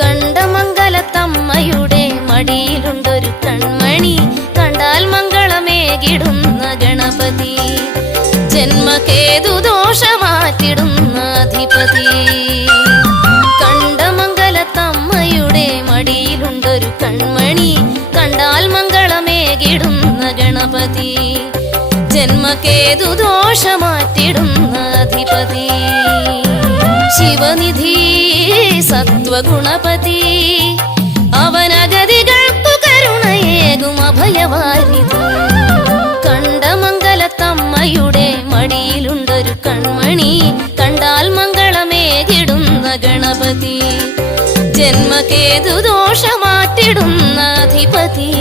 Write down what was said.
കണ്ടമംഗലത്തമ്മയുടെ മടിയിലുണ്ടൊരു കൺമണി, കണ്ടാൽ മംഗളമേകിടുന്ന ഗണപതി, ജന്മകേതു ദോഷമാറ്റിടുന്ന അധിപതി. കണ്ടമംഗലത്തമ്മയുടെ മടിയിലുണ്ടൊരു കൺമണി, കണ്ടാൽ മംഗളമേകിടുന്ന ഗണപതി, ജന്മകേതു ദോഷമാറ്റിടുന്ന അധിപതി. ശിവനിധി സത്വഗുണപതി, അവനഗതികൾക്കു കരുണയേകും അഭയവാരിധി. കണ്ടമംഗലത്തമ്മയുടെ മടിയിലുണ്ടൊരു കൺമണി, കണ്ടാൽ മംഗളമേകിടുന്ന ഗണപതി, ജന്മകേതു ദോഷമാറ്റിടുന്ന അധിപതി.